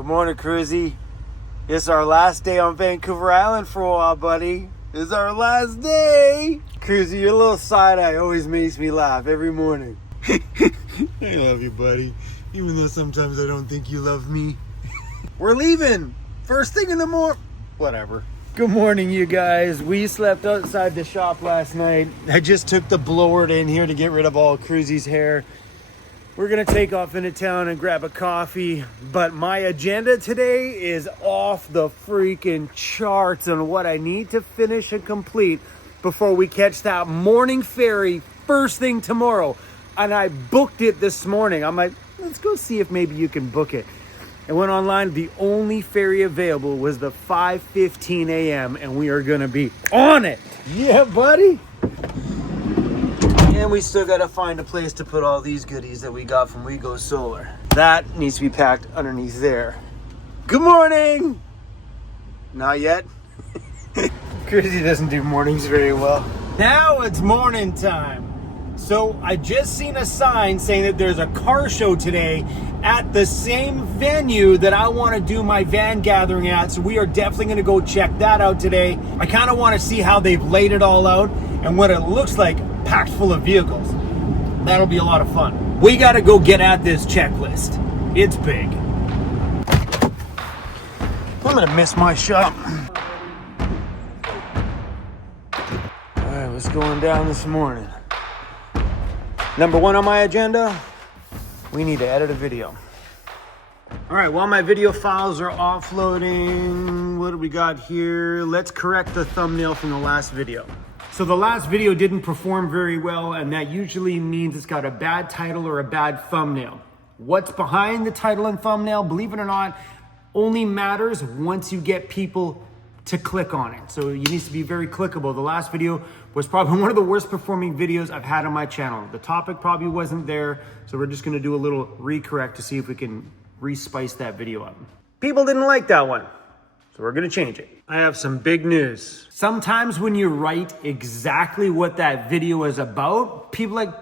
Good morning, Cruzy. It's our last day on Vancouver Island for a while, buddy. It's our last day. Cruzy, your little side eye always makes me laugh every morning. I love you, buddy. Even though sometimes I don't think you love me. We're leaving. First thing in the morning. Whatever. Good morning, you guys. We slept outside the shop last night. I just took the blower in here to get rid of all Cruzy's hair. We're gonna take off into town and grab a coffee, but my agenda today is off the freaking charts on what I need to finish and complete before we catch that morning ferry first thing tomorrow. And I booked it this morning. I'm like, let's go see if maybe you can book it. I went online. The only ferry available was the 5:15 a.m. and we are gonna be on it. Yeah, buddy. And we still gotta find a place to put all these goodies that we got from We Go Solar. That needs to be packed underneath there. Good morning! Not yet. Cruzy doesn't do mornings very well. Now it's morning time. So I just seen a sign saying that there's a car show today at the same venue that I want to do my van gathering at. So we are definitely going to go check that out today. I kind of want to see how they've laid it all out and what it looks like packed full of vehicles. That'll be a lot of fun. We got to go get at this checklist. It's big. I'm going to miss my shop. All right, what's going down this morning? Number one on my agenda, we need to edit a video. All right, while my video files are offloading, what do we got here? Let's correct the thumbnail from the last video. So the last video didn't perform very well, and that usually means it's got a bad title or a bad thumbnail. What's behind the title and thumbnail, believe it or not, only matters once you get people to click on it. So it needs to be very clickable. The last video was probably one of the worst performing videos I've had on my channel. The topic probably wasn't there, so we're just gonna do a little recorrect to see if we can respice that video up. People didn't like that one, so we're gonna change it. I have some big news. Sometimes when you write exactly what that video is about, people are like,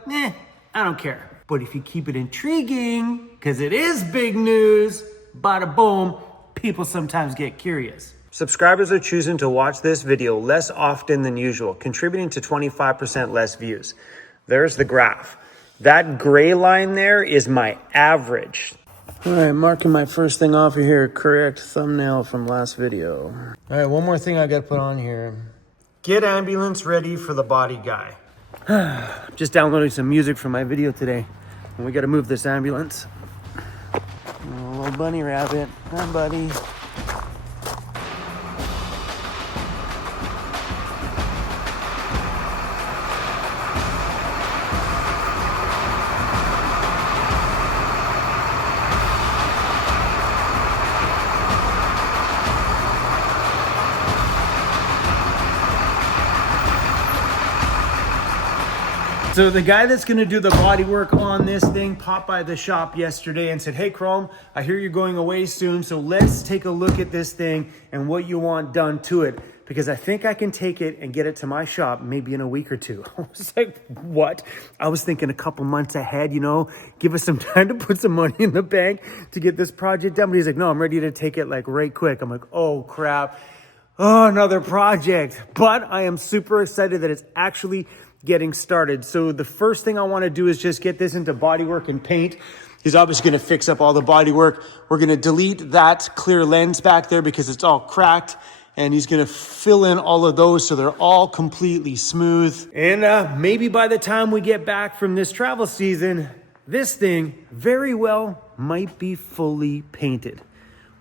I don't care. But if you keep it intriguing, because it is big news, bada boom, people sometimes get curious. Subscribers are choosing to watch this video less often than usual, contributing to 25% less views. There's the graph. That gray line there is my average. All right, marking my first thing off here, correct thumbnail from last video. All right, one more thing I gotta put on here. Get ambulance ready for the body guy. Just downloading some music for my video today, and we gotta move this ambulance. Oh, little bunny rabbit, hi buddy. So the guy that's gonna do the body work on this thing popped by the shop yesterday and said, hey Chrome, I hear you're going away soon, so let's take a look at this thing and what you want done to it, because I think I can take it and get it to my shop maybe in a week or two. I was like, what? I was thinking a couple months ahead, you know, give us some time to put some money in the bank to get this project done. But he's like, no, I'm ready to take it like right quick. I'm like, oh crap. Oh, another project. But I am super excited that it's actually getting started. So the first thing I want to do is just get this into bodywork and paint. He's obviously going to fix up all the bodywork. We're going to delete that clear lens back there because it's all cracked, and he's going to fill in all of those so they're all completely smooth. And maybe by the time we get back from this travel season, this thing very well might be fully painted,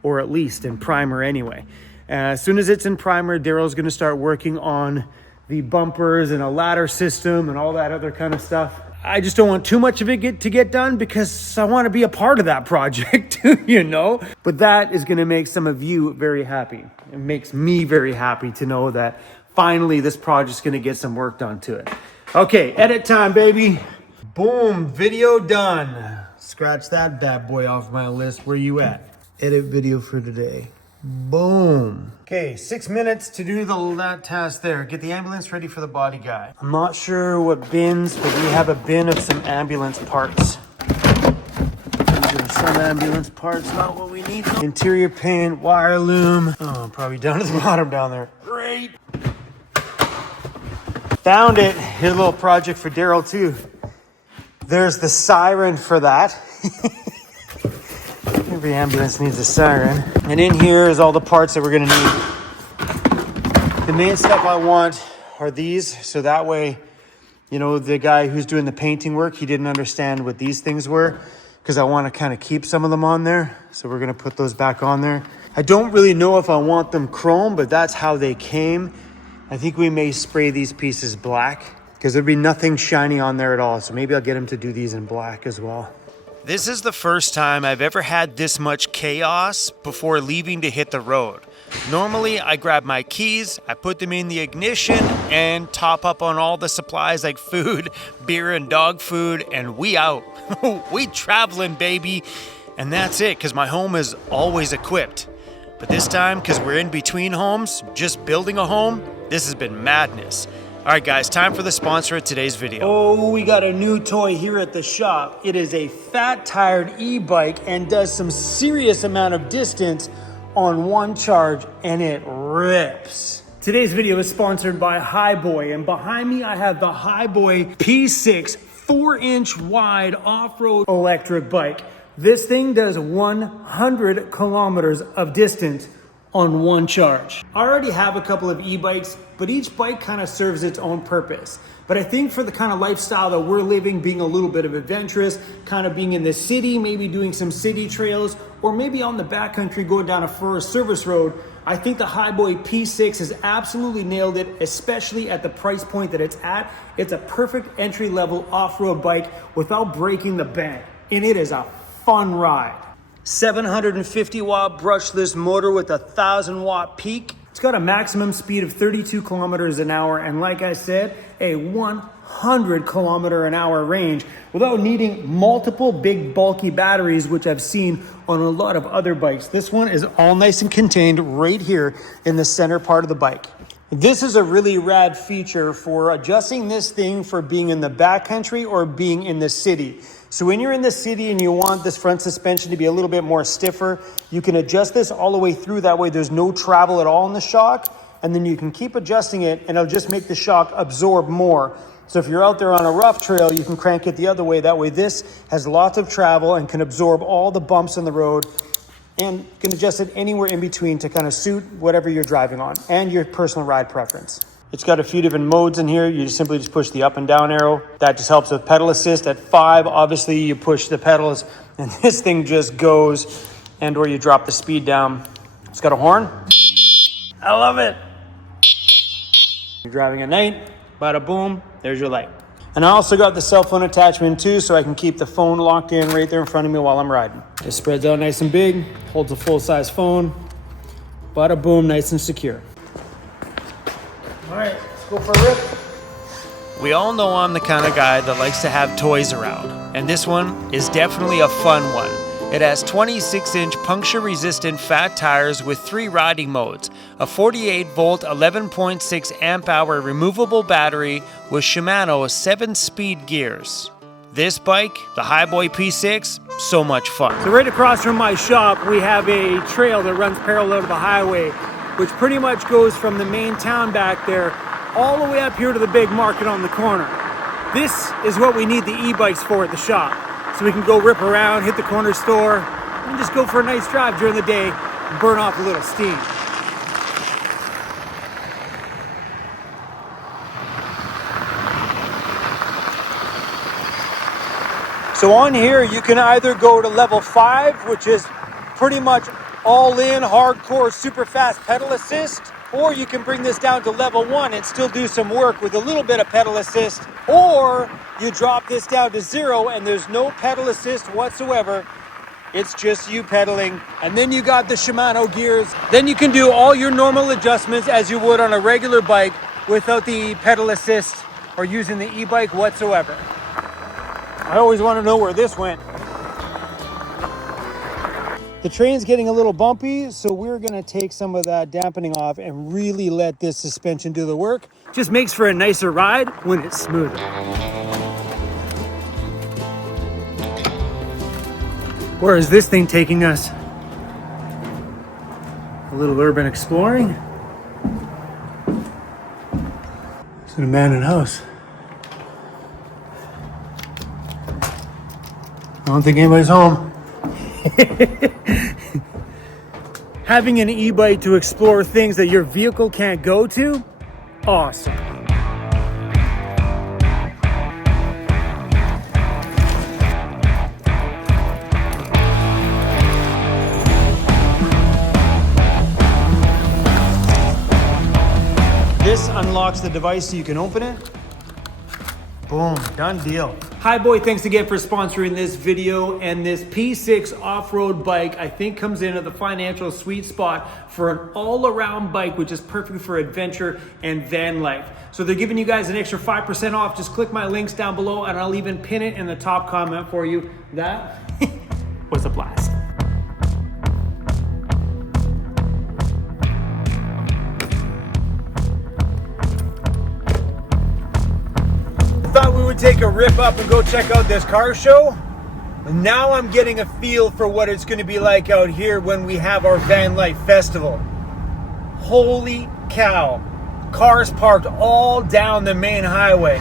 or at least in primer anyway. As soon as it's in primer, Daryl's going to start working on the bumpers and a ladder system and all that other kind of stuff. I just don't want too much of it to get done because I want to be a part of that project too, you know? But that is going to make some of you very happy. It makes me very happy to know that finally this project's going to get some work done to it. Okay, edit time, baby. Boom, video done. Scratch that bad boy off my list. Where you at? Edit video for today. Boom. Okay, 6 minutes to do that task there. Get the ambulance ready for the body guy. I'm not sure what bins, but we have a bin of some ambulance parts. Some ambulance parts, not what we need. Interior paint, wire loom. Oh, probably down to the bottom down there. Great. Found it. Here's a little project for Daryl too. There's the siren for that. Every ambulance needs a siren. And in here is all the parts that we're gonna need. The main stuff I want are these, so that way, you know, the guy who's doing the painting work, he didn't understand what these things were, because I want to kind of keep some of them on there. So we're gonna put those back on there. I don't really know if I want them chrome, but that's how they came. I think we may spray these pieces black, because there'd be nothing shiny on there at all. So maybe I'll get him to do these in black as well. This is the first time I've ever had this much chaos before leaving to hit the road. Normally, I grab my keys, I put them in the ignition, and top up on all the supplies like food, beer, and dog food, and we out. We traveling, baby. And that's it, because my home is always equipped. But this time, because we're in between homes, just building a home, this has been madness. All right, guys, time for the sponsor of today's video. Oh, we got a new toy here at the shop. It is a fat-tired e-bike and does some serious amount of distance on one charge, and it rips. Today's video is sponsored by Hiboy, and behind me I have the Hiboy P6 4-inch wide off-road electric bike. This thing does 100 kilometers of distance on one charge. I already have a couple of e-bikes, but each bike kind of serves its own purpose. But I think for the kind of lifestyle that we're living, being a little bit of adventurous, kind of being in the city, maybe doing some city trails, or maybe on the backcountry going down a forest service road, I think the Hiboy P6 has absolutely nailed it, especially at the price point that it's at. It's a perfect entry-level off-road bike without breaking the bank, and it is a fun ride. 750 watt brushless motor with a 1,000 watt peak. It's got a maximum speed of 32 kilometers an hour, and like I said, a 100 kilometer an hour range without needing multiple big bulky batteries, which I've seen on a lot of other bikes. This one is all nice and contained right here in the center part of the bike. This is a really rad feature for adjusting this thing for being in the backcountry or being in the city. So when you're in the city and you want this front suspension to be a little bit more stiffer, you can adjust this all the way through. That way there's no travel at all in the shock. And then you can keep adjusting it and it'll just make the shock absorb more. So if you're out there on a rough trail, you can crank it the other way. That way this has lots of travel and can absorb all the bumps on the road and can adjust it anywhere in between to kind of suit whatever you're driving on and your personal ride preference. It's got a few different modes in here. You just simply push the up and down arrow. That just helps with pedal assist. At 5, obviously you push the pedals and this thing just goes, and or you drop the speed down. It's got a horn. I love it. You're driving at night, bada boom, there's your light. And I also got the cell phone attachment too, so I can keep the phone locked in right there in front of me while I'm riding. It spreads out nice and big, holds a full-size phone. Bada boom, nice and secure. All right, let's go for a rip. We all know I'm the kind of guy that likes to have toys around, and this one is definitely a fun one. It has 26-inch puncture-resistant fat tires with 3 riding modes, a 48-volt 11.6 amp-hour removable battery with Shimano 7-speed gears. This bike, the Hiboy P6, so much fun. So right across from my shop, we have a trail that runs parallel to the highway, which pretty much goes from the main town back there all the way up here to the big market on the corner. This is what we need the e-bikes for at the shop. So we can go rip around, hit the corner store, and just go for a nice drive during the day and burn off a little steam. So on here, you can either go to level 5, which is pretty much all in, hardcore, super fast pedal assist, or you can bring this down to level 1 and still do some work with a little bit of pedal assist, or you drop this down to 0 and there's no pedal assist whatsoever. It's just you pedaling. And then you got the Shimano gears. Then you can do all your normal adjustments as you would on a regular bike without the pedal assist or using the e-bike whatsoever. I always want to know where this went. The train's getting a little bumpy, so we're gonna take some of that dampening off and really let this suspension do the work. Just makes for a nicer ride when it's smoother. Where is this thing taking us? A little urban exploring. It's an abandoned house. I don't think anybody's home. Having an e-bike to explore things that your vehicle can't go to, awesome. This unlocks the device so you can open it. Boom, done deal. Hiboy, thanks again for sponsoring this video. And this P6 off-road bike, I think, comes in at the financial sweet spot for an all-around bike, which is perfect for adventure and van life. So they're giving you guys an extra 5% off. Just click my links down below and I'll even pin it in the top comment for you. That was a blast. Thought we would take a rip up and go check out this car show. And now I'm getting a feel for what it's going to be like out here when we have our Van Life Festival. Holy cow. Cars parked all down the main highway.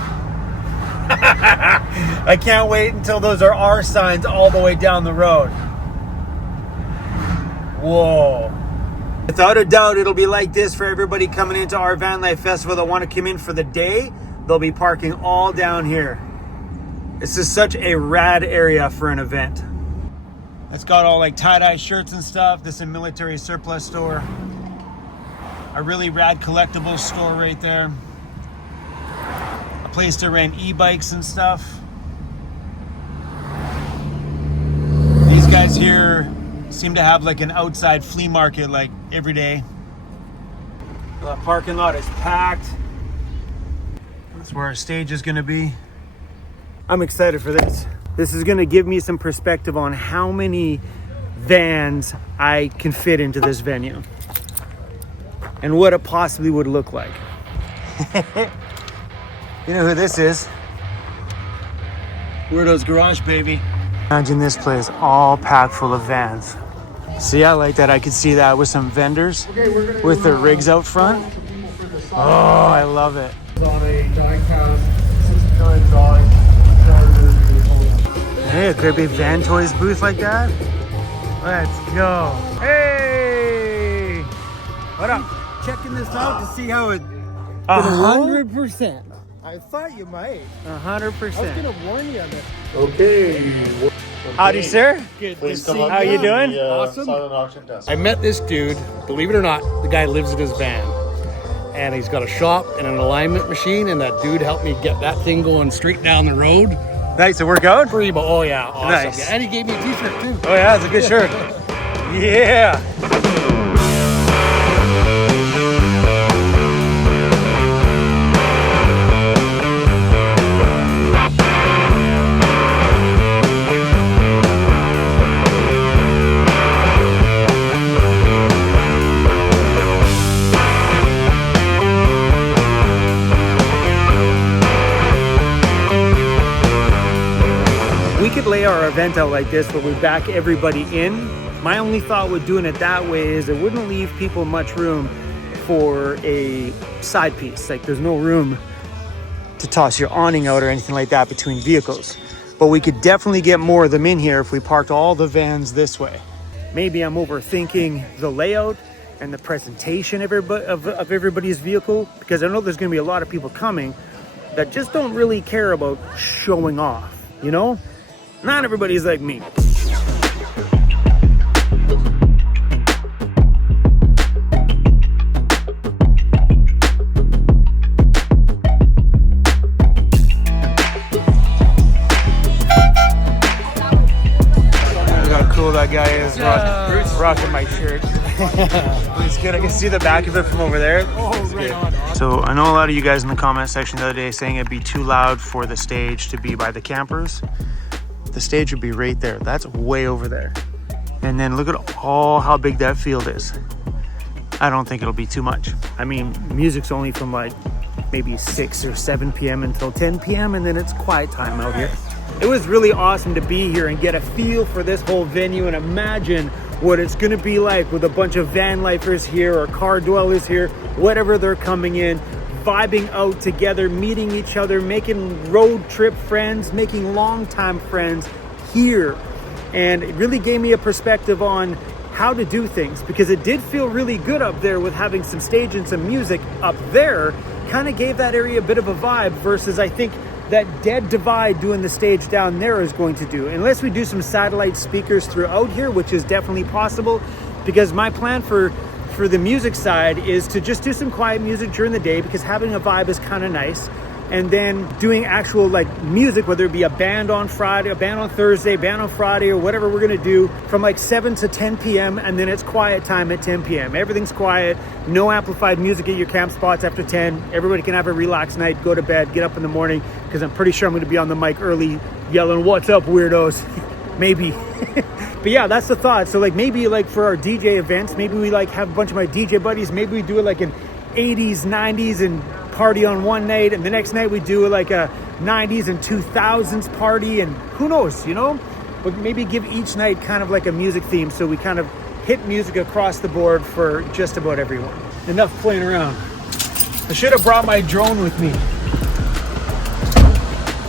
I can't wait until those are R signs all the way down the road. Whoa. Without a doubt, it'll be like this for everybody coming into our Van Life Festival that want to come in for the day. They'll be parking all down here. This is such a rad area for an event. It's got all like tie-dye shirts and stuff. This is a military surplus store. A really rad collectibles store right there. A place to rent e-bikes and stuff. These guys here seem to have like an outside flea market like every day. The parking lot is packed. That's where our stage is going to be. I'm excited for this. This is going to give me some perspective on how many vans I can fit into this venue and what it possibly would look like. You know who this is? Weirdo's Garage, baby. Imagine this place all packed full of vans. See, I like that. I could see that with some vendors with their rigs out front. Oh, I love it. On a die-cast 69 drawing charger. Hey, could it be Van Toys booth like that? Let's go. Hey! What up? Checking this out to see how it 100%. I thought you might. 100%. I was gonna warn you on it. Okay. Howdy, sir. Good Please to come see up How you. you doing? The, Awesome. silent auction test. I met this dude, believe it or not, the guy lives in his van. And he's got a shop and an alignment machine, and that dude helped me get that thing going straight down the road. Nice to work out? Free, but oh yeah, awesome. Nice. Yeah, and he gave me a t-shirt too. Oh yeah, it's a good shirt. Yeah. We could lay our event out like this, but we back everybody in. My only thought with doing it that way is it wouldn't leave people much room for a side piece. Like there's no room to toss your awning out or anything like that between vehicles. But we could definitely get more of them in here if we parked all the vans this way. Maybe I'm overthinking the layout and the presentation of everybody's vehicle, because I know there's going to be a lot of people coming that just don't really care about showing off, you know? Not everybody's like me. Look how cool that guy is rocking my shirt. It's good. I can see the back of it from over there. So I know a lot of you guys in the comment section the other day saying it'd be too loud for the stage to be by the campers. The stage would be right there. That's way over there. And then look at all how big that field is. I don't think it'll be too much. I mean, music's only from like maybe 6 or 7 p.m. until 10 p.m. and then it's quiet time out here. It was really awesome to be here and get a feel for this whole venue and imagine what it's gonna be like with a bunch of van lifers here or car dwellers here, whatever they're coming in, vibing out together, meeting each other, making road trip friends, making longtime friends here. And it really gave me a perspective on how to do things, because it did feel really good up there with having some stage and some music up there. Kind of gave that area a bit of a vibe versus I think that dead divide doing the stage down there is going to do, unless we do some satellite speakers throughout here, which is definitely possible, because my plan for the music side is to just do some quiet music during the day, because having a vibe is kind of nice, and then doing actual like music, whether it be a band on Friday, a band on Thursday, a band on Friday, or whatever we're gonna do from like 7 to 10 p.m. and then it's quiet time at 10 p.m. Everything's quiet, no amplified music at your camp spots after 10. Everybody can have a relaxed night, go to bed, get up in the morning, because I'm pretty sure I'm gonna be on the mic early yelling, "What's up, weirdos?" Maybe. But yeah, that's the thought. So like maybe like for our DJ events, maybe we like have a bunch of my DJ buddies, maybe we do it like an 80s, 90s and party on one night, and the next night we do like a 90s and 2000s party, and who knows, you know? But maybe give each night kind of like a music theme, so we kind of hit music across the board for just about everyone. Enough playing around. I should have brought my drone with me.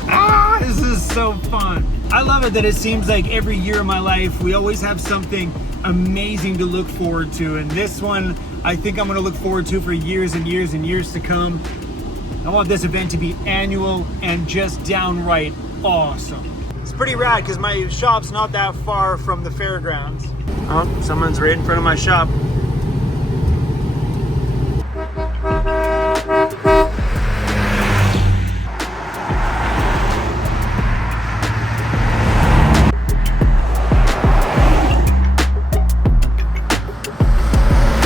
Ah, this is so fun. I love it that it seems like every year of my life, we always have something amazing to look forward to. And this one, I think I'm gonna look forward to for years and years and years to come. I want this event to be annual and just downright awesome. It's pretty rad because my shop's not that far from the fairgrounds. Oh, someone's right in front of my shop.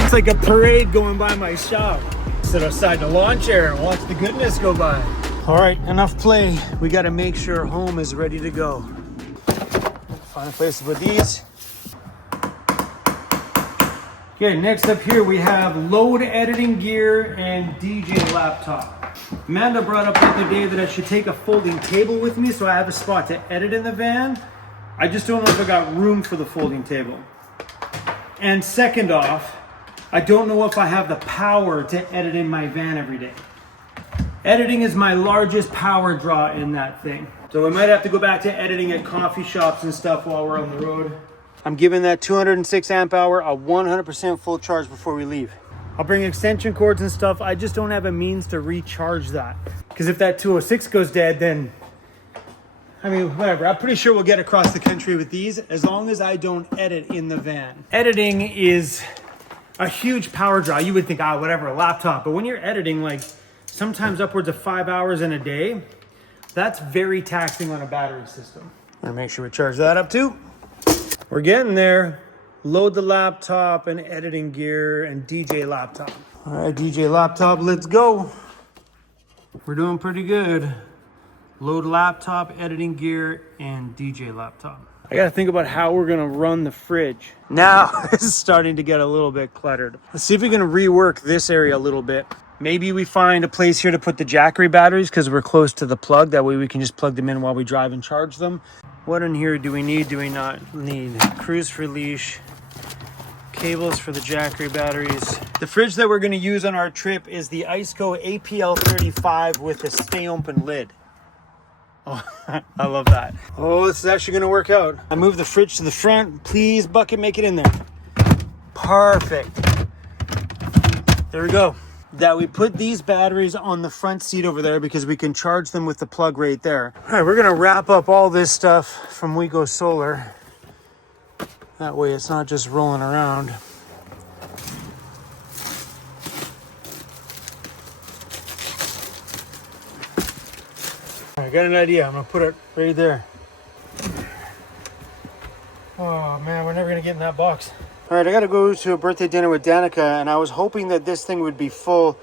It's like a parade going by my shop. Sit outside the lawn chair and watch the goodness go by. All right, enough play. We got to make sure home is ready to go. Find a place to put these. Okay, next up here we have load editing gear and DJ laptop. Amanda brought up the other day that I should take a folding table with me so I have a spot to edit in the van. I just don't know if I got room for the folding table. And second off, I don't know if I have the power to edit in my van every day. Editing is my largest power draw in that thing. So we might have to go back to editing at coffee shops and stuff while we're on the road. I'm giving that 206 amp hour a 100% full charge before we leave. I'll bring extension cords and stuff. I just don't have a means to recharge that. Because if that 206 goes dead, then, I mean, whatever. I'm pretty sure we'll get across the country with these as long as I don't edit in the van. Editing is a huge power draw. You would think, whatever, a laptop. But when you're editing, like sometimes upwards of 5 hours in a day, that's very taxing on a battery system. I'm gonna make sure we charge that up too. We're getting there. Load the laptop and editing gear and DJ laptop. All right, DJ laptop, let's go. We're doing pretty good. Load laptop, editing gear, and DJ laptop. I gotta think about how we're gonna run the fridge. Now it's starting to get a little bit cluttered. Let's see if we can rework this area a little bit. Maybe we find a place here to put the Jackery batteries because we're close to the plug. That way we can just plug them in while we drive and charge them. What in here do we need, do we not need? Cruise for leash, cables for the Jackery batteries. The fridge that we're gonna use on our trip is the Iceco APL35 with a stay open lid. Oh, I love that. Oh, this is actually gonna work out. I moved the fridge to the front. Please, bucket, make it in there. Perfect. There we go. That we put these batteries on the front seat over there because we can charge them with the plug right there. All right, we're gonna wrap up all this stuff from We Go Solar. That way it's not just rolling around. I got an idea. I'm gonna put it right there. Oh man, we're never gonna get in that box. All right, I gotta go to a birthday dinner with Danika, and I was hoping that this thing would be full,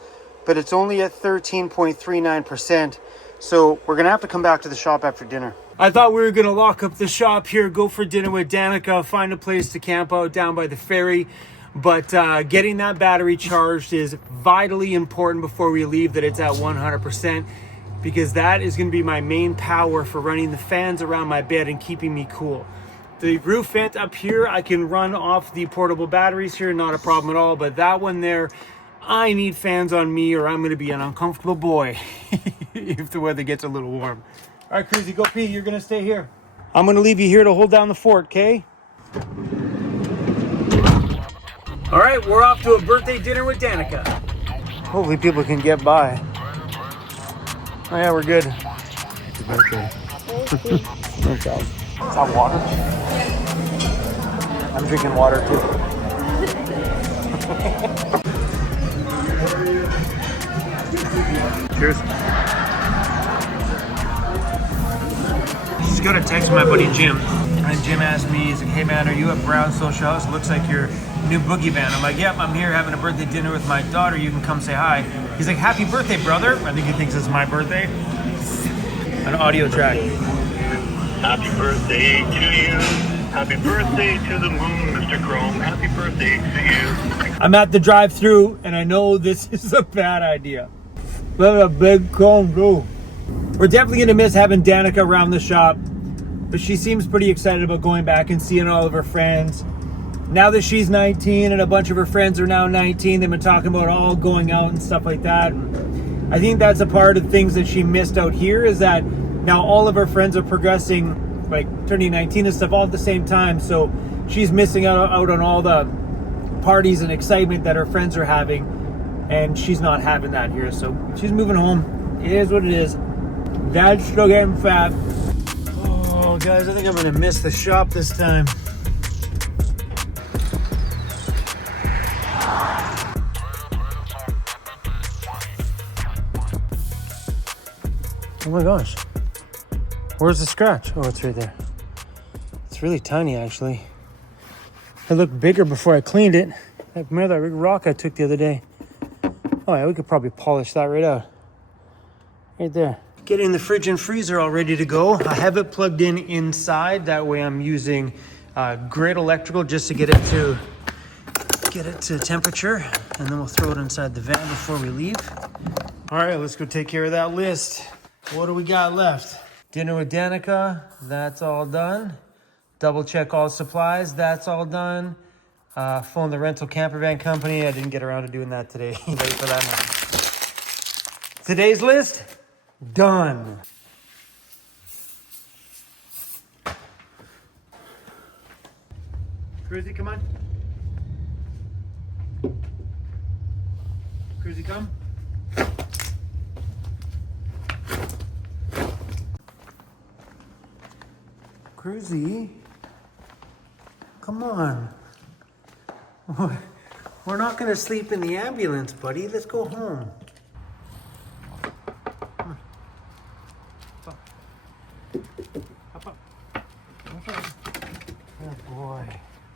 but it's only at 13.39%. So we're gonna have to come back to the shop after dinner. I thought we were gonna lock up the shop here, go for dinner with Danika, find a place to camp out down by the ferry. But getting that battery charged is vitally important before we leave, that it's at 100%. because that is going to be my main power for running the fans around my bed and keeping me cool. The roof vent up here, I can run off the portable batteries here, not a problem at all. But that one there, I need fans on me or I'm going to be an uncomfortable boy if the weather gets a little warm. All right, Cruzy, go pee. You're going to stay here. I'm going to leave you here to hold down the fort, okay? All right, we're off to a birthday dinner with Danika. Hopefully people can get by. Oh yeah, we're good. Happy birthday. No problem. Is that water? I'm drinking water too. Cheers. Just got a text from my buddy Jim. And Jim asked me, he's like, hey man, are you at Brown Social House? Looks like your new boogie band. I'm like, yep, I'm here having a birthday dinner with my daughter. You can come say hi. He's like, happy birthday, brother. I think he thinks it's my birthday. An audio track. Happy birthday to you. Happy birthday to the moon, Mr. Chrome. Happy birthday to you. I'm at the drive-thru and I know this is a bad idea. Let a big cone go. We're definitely gonna miss having Danika around the shop, but she seems pretty excited about going back and seeing all of her friends. Now that she's 19 and a bunch of her friends are now 19, they've been talking about all going out and stuff like that. I think that's a part of things that she missed out here, is that now all of her friends are progressing, like turning 19 and stuff all at the same time. So she's missing out on all the parties and excitement that her friends are having, and she's not having that here. So she's moving home. It is what it is. Dad's still getting fat. Oh guys, I think I'm gonna miss the shop this time. Oh my gosh. Where's the scratch? Oh, it's right there. It's really tiny, actually. It looked bigger before I cleaned it. Remember that big rock I took the other day? Oh yeah, we could probably polish that right out. Right there. Getting the fridge and freezer all ready to go. I have it plugged in inside. That way I'm using grid electrical just to get it to temperature. And then we'll throw it inside the van before we leave. All right, let's go take care of that list. What do we got left? Dinner with Danika, that's all done. Double check all supplies, that's all done. Phone the rental camper van company. I didn't get around to doing that today. Late for that now. Today's list, done. Cruzy, come on. Cruzy, come. Cruzy, come on. We're not going to sleep in the ambulance, buddy. Let's go home. Oh boy.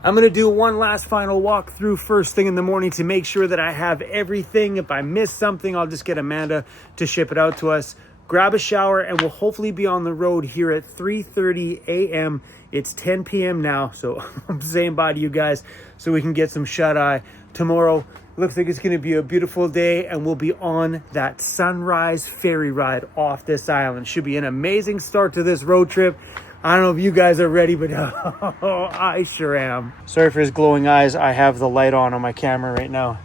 I'm going to do one last final walk through first thing in the morning to make sure that I have everything. If I miss something, I'll just get Amanda to ship it out to us. Grab a shower, and we'll hopefully be on the road here at 3:30 a.m. It's 10 p.m. now, so I'm saying bye to you guys so we can get some shut-eye. Tomorrow looks like it's going to be a beautiful day, and we'll be on that sunrise ferry ride off this island. Should be an amazing start to this road trip. I don't know if you guys are ready, but I sure am. Sorry for his glowing eyes. I have the light on my camera right now.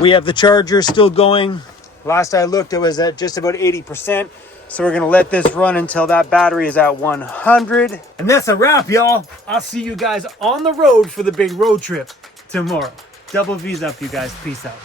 We have the charger still going. Last I looked, it was at just about 80%. So we're going to let this run until that battery is at 100. And that's a wrap, y'all. I'll see you guys on the road for the big road trip tomorrow. Double V's up, you guys. Peace out.